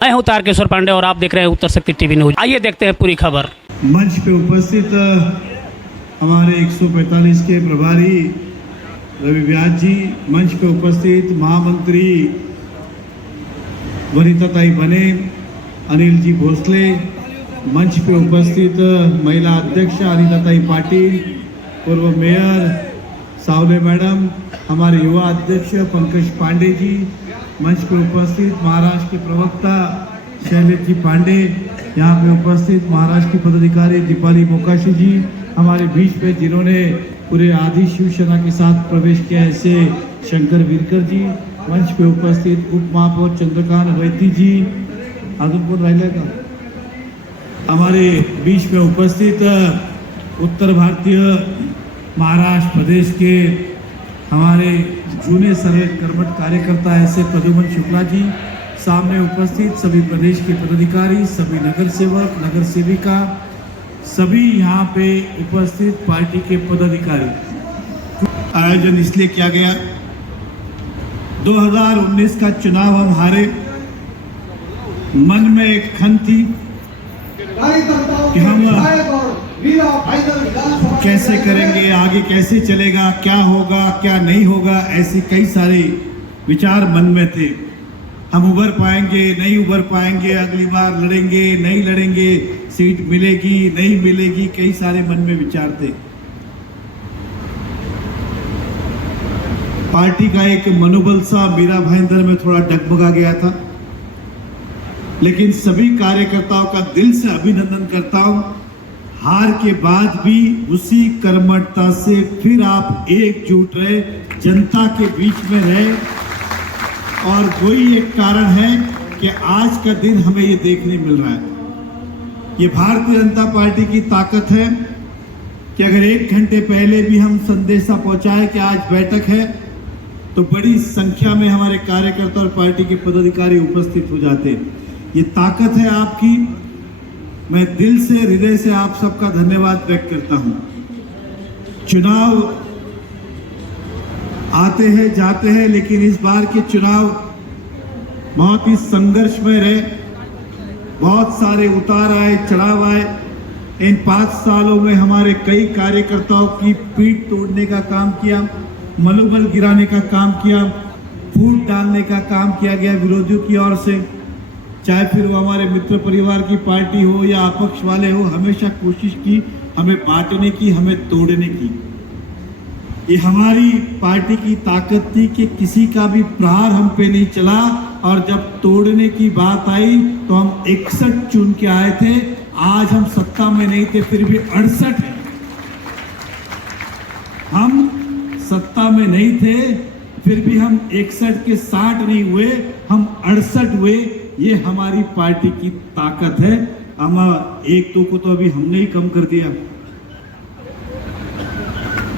मैं हूं तारकेश्वर पांडे और आप देख रहे हैं उत्तर शक्ति टीवी न्यूज। आइए देखते हैं पूरी खबर। मंच पे उपस्थित हमारे 145 के प्रभारी रवि व्यास जी, मंच पे उपस्थित महामंत्री वनिताताई बने, अनिल जी भोसले, मंच पे उपस्थित महिला अध्यक्ष अनिताताई पाटिल, पूर्व मेयर सावले मैडम, हमारे युवा अध्यक्ष पंकज पांडे जी, मंच पे उपस्थित महाराष्ट्र के प्रवक्ता शैलेश जी पांडे, यहाँ पे उपस्थित महाराष्ट्र की पदाधिकारी दीपाली मोकाशी जी, हमारे बीच में जिन्होंने पूरे आदि शिवसेना के साथ प्रवेश किया ऐसे शंकर वीरकर जी, मंच पे उपस्थित उप महापौर चंद्रकांत वैद्य जी, आदमपुर रायला का हमारे बीच में उपस्थित उत्तर भारतीय महाराष्ट्र प्रदेश के हमारे जूने सर्वे कर्मठ कार्यकर्ता ऐसे प्रद्युमन शुक्ला जी, सामने उपस्थित सभी प्रदेश के पदाधिकारी, सभी नगर सेवक, नगर सेविका, सभी यहाँ पे उपस्थित पार्टी के पदाधिकारी। आयोजन इसलिए किया गया, 2019 का चुनाव हम हारे, मन में एक खन थी कि हम कैसे करेंगे, आगे कैसे चलेगा, क्या होगा क्या नहीं होगा, ऐसे कई सारे विचार मन में थे। हम उभर पाएंगे नहीं उभर पाएंगे, अगली बार लड़ेंगे नहीं लड़ेंगे, सीट मिलेगी नहीं मिलेगी, कई सारे मन में विचार थे। पार्टी का एक मनोबल सा मीरा भाईंदर में थोड़ा डगमगा गया था, लेकिन सभी कार्यकर्ताओं का दिल से अभिनंदन करता हूं। हार के बाद भी उसी कर्मठता से फिर आप एकजुट रहे, जनता के बीच में रहे, और वही एक कारण है कि आज का दिन हमें ये देखने मिल रहा है। ये भारतीय जनता पार्टी की ताकत है कि अगर 1 घंटे पहले भी हम संदेशा पहुंचाए कि आज बैठक है, तो बड़ी संख्या में हमारे कार्यकर्ता और पार्टी के पदाधिकारी उपस्थित हो जाते हैं। ये ताकत है आपकी। मैं दिल से, हृदय से आप सबका धन्यवाद व्यक्त करता हूं। चुनाव आते हैं जाते हैं, लेकिन इस बार के चुनाव बहुत ही संघर्षमय रहे, बहुत सारे उतार आए, चढ़ाव आए। इन 5 सालों में हमारे कई कार्यकर्ताओं की पीठ तोड़ने का काम किया, मनोबल गिराने का काम किया, फूट डालने का काम किया गया विरोधियों की ओर से, चाहे फिर वो हमारे मित्र परिवार की पार्टी हो या अपक्ष वाले हो। हमेशा कोशिश की हमें बांटने की, हमें तोड़ने की। ये हमारी पार्टी की ताकत थी कि किसी का भी प्रहार हम पे नहीं चला, और जब तोड़ने की बात आई तो हम 61 चुन के आए थे। आज हम सत्ता में नहीं थे, फिर भी 68 है। हम सत्ता में नहीं थे, फिर भी हम 61 के 60 नहीं हुए, हम 68 हुए। ये हमारी पार्टी की ताकत है। हम 1-2 को तो अभी हमने ही कम कर दिया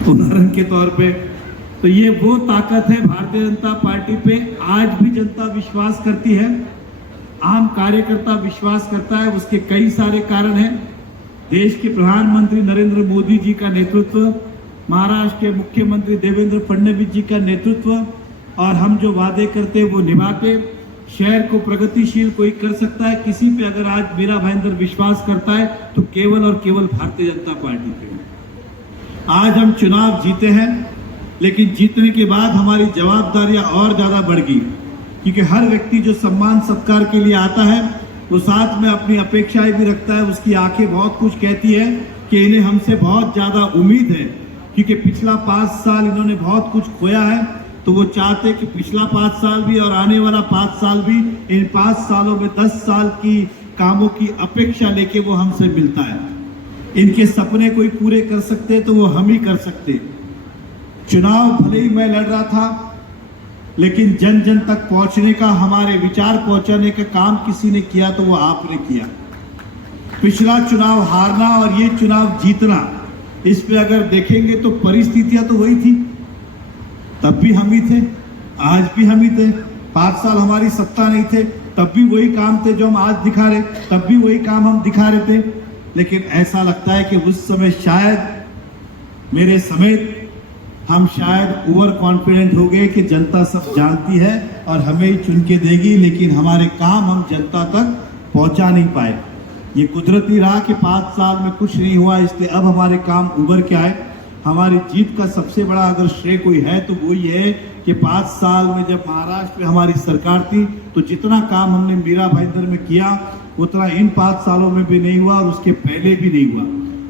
उदाहरण के तौर पे। तो ये वो ताकत है भारतीय जनता पार्टी पे। आज भी जनता विश्वास करती है, आम कार्यकर्ता विश्वास करता है। उसके कई सारे कारण हैं। देश के प्रधानमंत्री नरेंद्र मोदी जी का नेतृत्व, महाराष्ट्र के मुख्यमंत्री देवेंद्र फडणवीस जी का नेतृत्व, और हम जो वादे करते हैं वो निभाते। शहर को प्रगतिशील कोई कर सकता है, किसी पे अगर आज मीरा भाईंदर विश्वास करता है तो केवल और केवल भारतीय जनता पार्टी पे। आज हम चुनाव जीते हैं, लेकिन जीतने के बाद हमारी जवाबदारियां और ज्यादा बढ़ गई, क्योंकि हर व्यक्ति जो सम्मान सत्कार के लिए आता है वो साथ में अपनी अपेक्षाएं भी रखता है। उसकी आंखें बहुत कुछ कहती है कि इन्हें हमसे बहुत ज्यादा उम्मीद है, क्योंकि पिछला 5 साल इन्होंने बहुत कुछ खोया है। तो वो चाहते कि पिछला 5 साल भी और आने वाला 5 साल भी, इन 5 सालों में 10 साल की कामों की अपेक्षा लेके वो हमसे मिलता है। इनके सपने कोई पूरे कर सकते तो वो हम ही कर सकते। चुनाव भले ही मैं लड़ रहा था, लेकिन जन जन तक पहुंचने का, हमारे विचार पहुंचाने का काम किसी ने किया तो वो आपने किया। पिछला चुनाव हारना और ये चुनाव जीतना, इस पे अगर देखेंगे तो परिस्थितियां तो वही थी। तब भी हम ही थे, आज भी हम ही थे। 5 साल हमारी सत्ता नहीं थे, तब भी वही काम थे जो हम आज दिखा रहे, तब भी वही काम हम दिखा रहे थे। लेकिन ऐसा लगता है कि उस समय शायद मेरे समेत हम शायद ओवर कॉन्फिडेंट हो गए कि जनता सब जानती है और हमें ही चुन के देगी, लेकिन हमारे काम हम जनता तक पहुंचा नहीं पाए। ये कुदरती रहा कि 5 साल में कुछ नहीं हुआ, इसलिए अब हमारे काम उभर के आए। हमारी जीत का सबसे बड़ा अगर श्रेय कोई है तो वो ये है कि 5 साल में जब महाराष्ट्र में हमारी सरकार थी तो जितना काम हमने मीरा भाईंदर में किया उतना इन 5 सालों में भी नहीं हुआ और उसके पहले भी नहीं हुआ।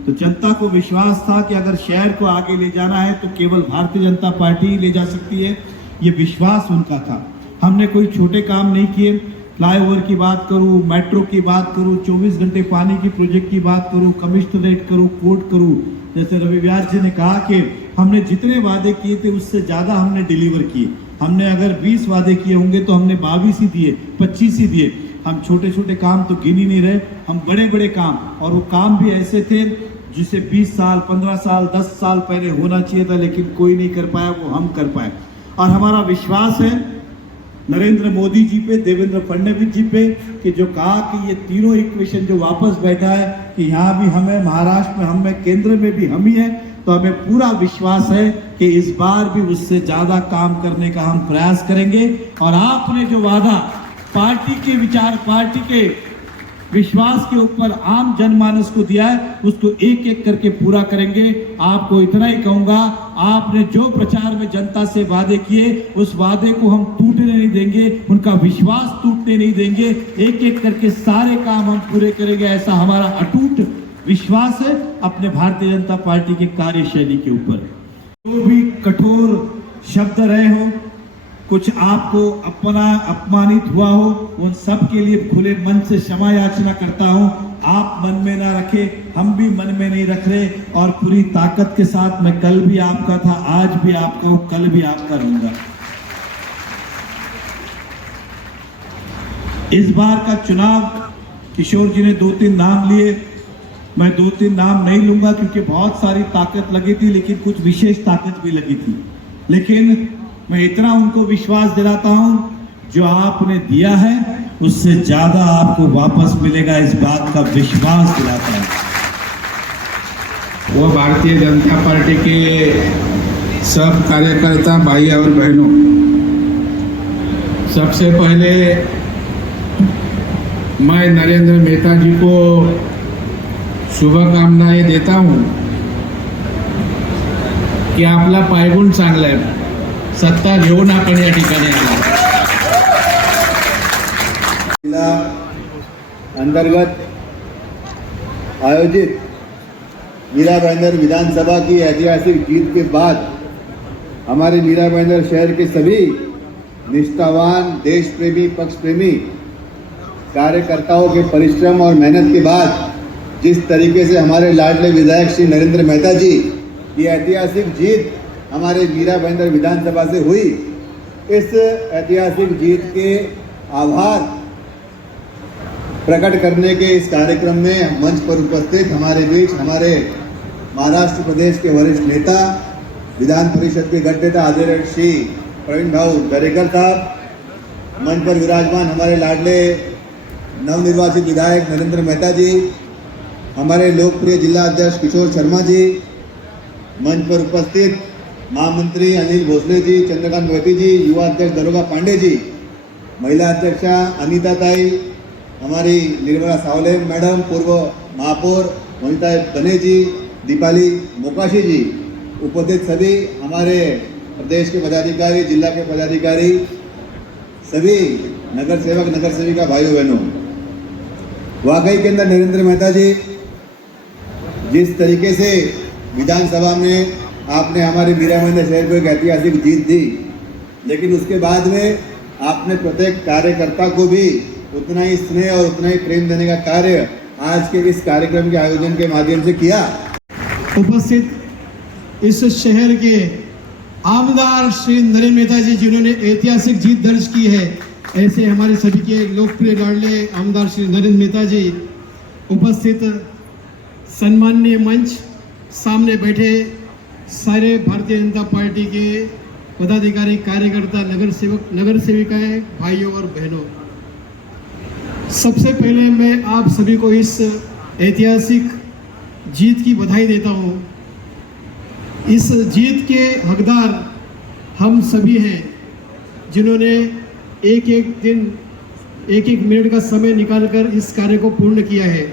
तो जनता को विश्वास था कि अगर शहर को आगे ले जाना है तो केवल भारतीय जनता पार्टी ही ले जा सकती है। ये विश्वास उनका था। हमने कोई छोटे काम नहीं किए। फ्लाईओवर की बात करूं, मेट्रो की बात करूं, 24 घंटे पानी की प्रोजेक्ट की बात करूं, कमिश्नरेट करूं, कोर्ट करूं, जैसे रवि व्यास जी ने कहा कि हमने जितने वादे किए थे उससे ज़्यादा हमने डिलीवर किए। हमने अगर 20 वादे किए होंगे तो हमने 22 ही दिए, 25 ही दिए। हम छोटे छोटे काम तो गिन ही नहीं रहे, हम बड़े बड़े काम, और वो काम भी ऐसे थे जिसे 20 साल, 15 साल, 10 साल पहले होना चाहिए था, लेकिन कोई नहीं कर पाया, वो हम कर पाए। और हमारा विश्वास है नरेंद्र मोदी जी पे, देवेंद्र फडणवीस जी पे, कि जो कहा कि ये तीनों इक्वेशन जो वापस बैठा है कि यहाँ भी हम है, महाराष्ट्र में हम है, केंद्र में भी हम ही है, तो हमें पूरा विश्वास है कि इस बार भी उससे ज्यादा काम करने का हम प्रयास करेंगे। और आपने जो वादा पार्टी के विचार, पार्टी के विश्वास के ऊपर आम जनमानस को दिया है उसको एक एक करके पूरा करेंगे। आपको इतना ही कहूंगा, आपने जो प्रचार में जनता से वादे किए उस वादे को हम टूटने नहीं देंगे, उनका विश्वास टूटने नहीं देंगे। एक एक करके सारे काम हम पूरे करेंगे, ऐसा हमारा अटूट विश्वास है अपने भारतीय जनता पार्टी की कार्यशैली के ऊपर। जो भी कठोर शब्द रहे हो, कुछ आपको अपमानित हुआ हो, उन सब के लिए खुले मन से क्षमा याचना करता हूं। आप मन में ना रखे, हम भी मन में नहीं रख रहे, और पूरी ताकत के साथ मैं कल भी आपका था, आज भी आपका हूं, कल भी आपका रहूंगा। इस बार का चुनाव किशोर जी ने 2-3 नाम लिए, मैं 2-3 नाम नहीं लूंगा क्योंकि बहुत सारी ताकत लगी थी, लेकिन कुछ विशेष ताकत भी लगी थी। लेकिन मैं इतना उनको विश्वास दिलाता हूं, जो आपने दिया है उससे ज्यादा आपको वापस मिलेगा, इस बात का विश्वास दिलाता है। वो भारतीय जनता पार्टी के सब कार्यकर्ता भाई और बहनों, सबसे पहले मैं नरेंद्र मेहता जी को शुभकामनाएं देता हूं की आपला पायगुण चांगला आहे, सत्ता घेऊन आपण या ठिकाणी आला। जिला अंतर्गत आयोजित मीरा भाईंदर विधानसभा की ऐतिहासिक जीत के बाद हमारे मीरा भाईंदर शहर के सभी निष्ठावान, देश प्रेमी, पक्ष प्रेमी कार्यकर्ताओं के परिश्रम और मेहनत के बाद जिस तरीके से हमारे लाडले विधायक श्री नरेंद्र मेहता जी की ऐतिहासिक जीत हमारे मीरा भाईंदर विधानसभा से हुई, इस ऐतिहासिक जीत के आभार प्रकट करने के इस कार्यक्रम में मंच पर उपस्थित हमारे बीच हमारे महाराष्ट्र प्रदेश के वरिष्ठ नेता, विधान परिषद के गठनेता आदरणीय श्री प्रवीण भाऊ दरेकर साहब, मंच पर विराजमान हमारे लाडले नवनिर्वाचित विधायक नरेंद्र मेहता जी, हमारे लोकप्रिय जिला अध्यक्ष किशोर शर्मा जी, मंच पर उपस्थित महामंत्री अनिल भोसले जी, चंद्रकांत मोती जी, युवा अध्यक्ष दरोगा पांडे जी, महिला अध्यक्षा अनीता ताई, हमारी निर्मला सावले मैडम, पूर्व महापौर वनिता बने जी, दीपाली मोकाशी जी, उपस्थित सभी हमारे प्रदेश के पदाधिकारी, जिला के पदाधिकारी, सभी नगर सेवक, नगर सेविका भाइयों बहनों, वाकई के अंदर नरेंद्र मेहता जी जिस तरीके से विधानसभा में आपने हमारे मीरा भाईंदर शहर को एक ऐतिहासिक जीत दी, लेकिन उसके बाद में आपने प्रत्येक कार्यकर्ता को भी उतना ही स्नेह और उतना ही प्रेम देने का कार्य आज के इस कार्यक्रम के आयोजन के माध्यम से किया। उपस्थित इस शहर के आमदार श्री नरेंद्र मेहता जी, जिन्होंने ऐतिहासिक जीत दर्ज की है, ऐसे हमारे सभी के लोकप्रिय लाडले आमदार श्री नरेंद्र मेहता जी, उपस्थित सम्माननीय मंच, सामने बैठे सारे भारतीय जनता पार्टी के पदाधिकारी, कार्यकर्ता, नगर सेवक, नगर सेविकाएं, भाइयों और बहनों, सबसे पहले मैं आप सभी को इस ऐतिहासिक जीत की बधाई देता हूं। इस जीत के हकदार हम सभी हैं, जिन्होंने एक एक दिन एक एक मिनट का समय निकालकर इस कार्य को पूर्ण किया है।